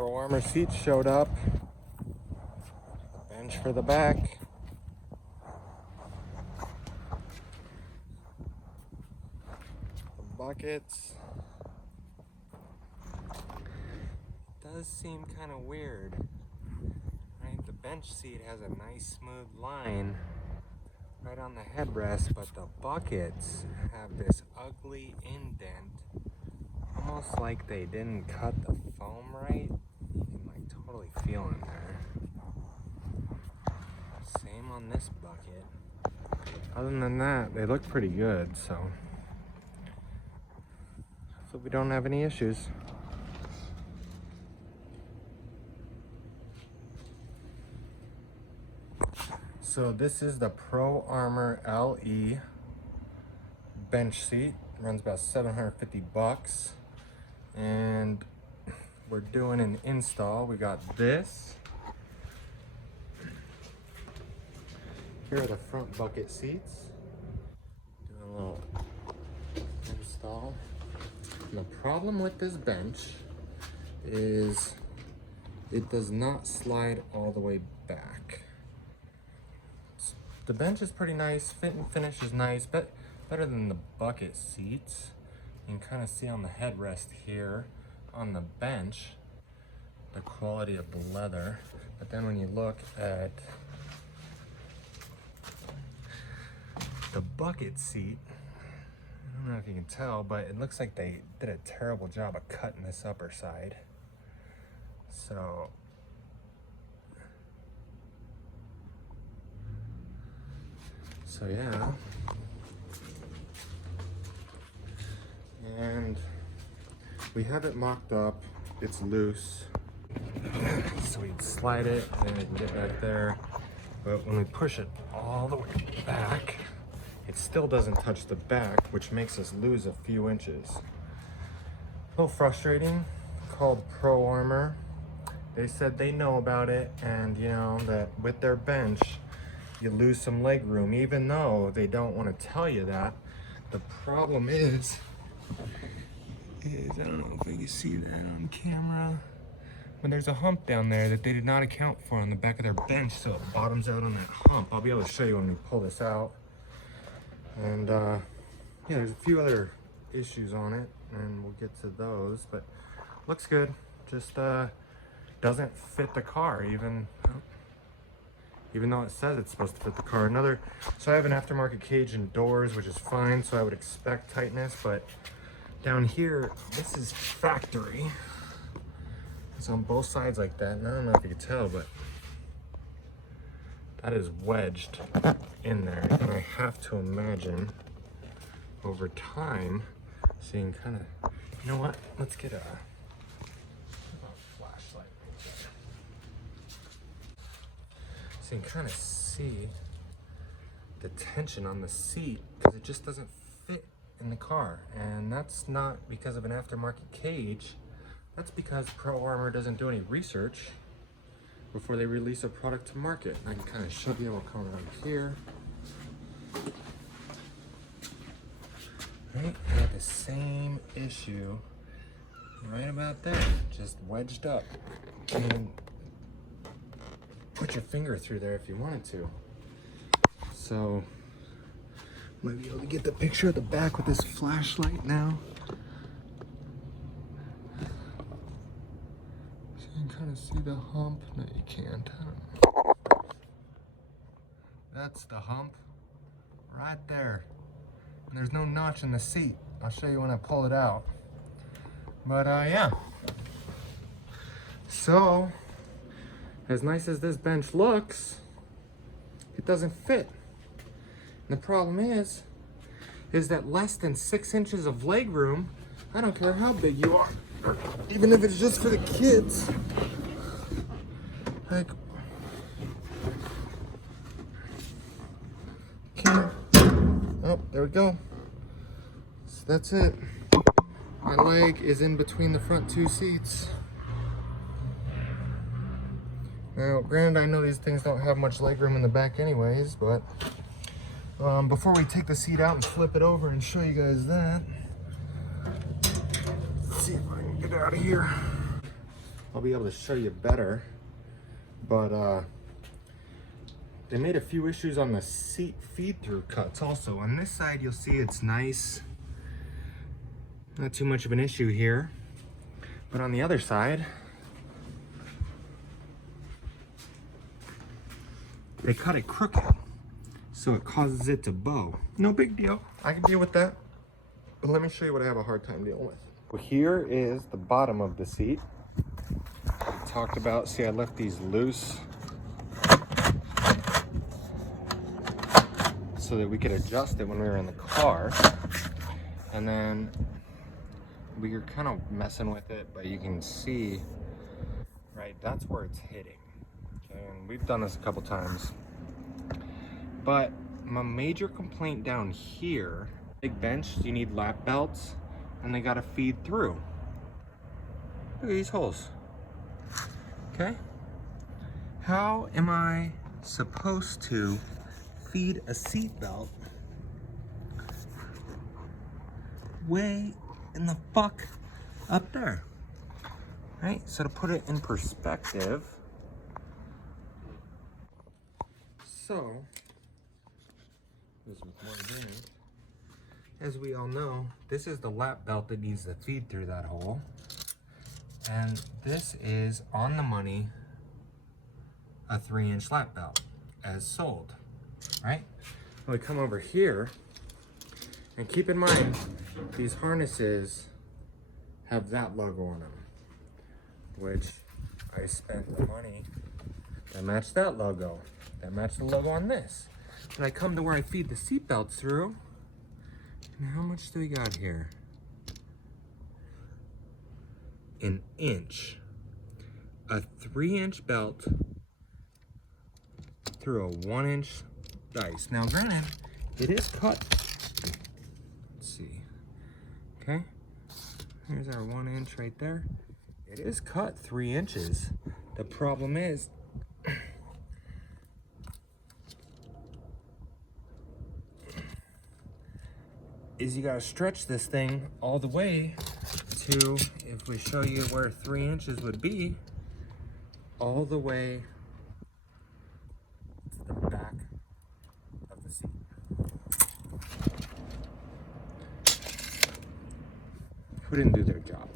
Pro Armor seats showed up. Bench for the back. The buckets. Does seem kind of weird, right? The bench seat has a nice smooth line right on the headrest, but the buckets have this ugly indent, almost like they didn't cut the foam right. You can like totally feel it there. Same on this bucket. Other than that, they look pretty good, so hopefully we don't have any issues. So this is the Pro Armor LE bench seat. Runs about 750 bucks. And we're doing an install. We got this. Here are the front bucket seats. Doing a little install. And the problem with this bench is it does not slide all the way back. The bench is pretty nice, fit and finish is nice, but better than the bucket seats. You can kind of see on the headrest here on the bench the quality of the leather. But then when you look at the bucket seat, I don't know if you can tell, but it looks like they did a terrible job of cutting this upper side. So yeah, and we have it mocked up, it's loose, so we slide it and it can get back there, but when we push it all the way back, it still doesn't touch the back, which makes us lose a few inches. A little frustrating. Called Pro Armor. They said they know about it, and you know that with their bench, you lose some leg room, even though they don't want to tell you that. The problem is I don't know if I can see that on camera, but there's a hump down there that they did not account for on the back of their bench, so it bottoms out on that hump. I'll be able to show you when we pull this out. And yeah, there's a few other issues on it, and we'll get to those, but looks good. Just doesn't fit the car, even though it says it's supposed to fit the car. So I have an aftermarket cage and doors, which is fine, so I would expect tightness, but down here, this is factory. It's on both sides like that, and I don't know if you can tell, but that is wedged in there, and I have to imagine over time, so you can kind of, you know what, let's get a flashlight right there. So you can kind of see the tension on the seat, because it just doesn't fit in the car, and that's not because of an aftermarket cage. That's because Pro Armor doesn't do any research before they release a product to market. I can kind of show you what'll come around here. Right, I had the same issue right about there, just wedged up. And put your finger through there if you wanted to. So, might be able to get the picture of the back with this flashlight now. So you can kind of see the hump. No, you can't. I don't know. That's the hump right there. And there's no notch in the seat. I'll show you when I pull it out. But yeah. So, as nice as this bench looks, it doesn't fit. And the problem is that less than 6 inches of leg room, I don't care how big you are, even if it's just for the kids. Like, can't. Oh, there we go. So that's it. My leg is in between the front two seats. Now, granted, I know these things don't have much leg room in the back anyways, but before we take the seat out and flip it over and show you guys that, let's see if I can get out of here. I'll be able to show you better. But they made a few issues on the seat feed-through cuts also. On this side, you'll see it's nice. Not too much of an issue here. But on the other side, they cut it crooked, so it causes it to bow. No big deal. I can deal with that. But let me show you what I have a hard time dealing with. Well, here is the bottom of the seat. We talked about, see, I left these loose so that we could adjust it when we were in the car. And then we were kind of messing with it, but you can see, right, that's where it's hitting. Okay, and we've done this a couple times. But my major complaint down here, big bench, you need lap belts, and they gotta feed through. Look at these holes. Okay? How am I supposed to feed a seat belt way in the fuck up there? Right? So to put it in perspective, so as we all know, this is the lap belt that needs to feed through that hole. And this is on the money, a 3-inch lap belt as sold, right? We come over here and keep in mind, these harnesses have that logo on them, which I spent the money that matched that logo, that matched the logo on this. And I come to where I feed the seat belts through, and how much do we got here? An inch. A 3-inch belt through a 1-inch dice. Now granted, it is cut. Let's see. Okay. Here's our 1 inch right there. It is cut 3 inches. The problem is, you gotta stretch this thing all the way to, if we show you where 3 inches would be, all the way to the back of the seat. Who didn't do their job?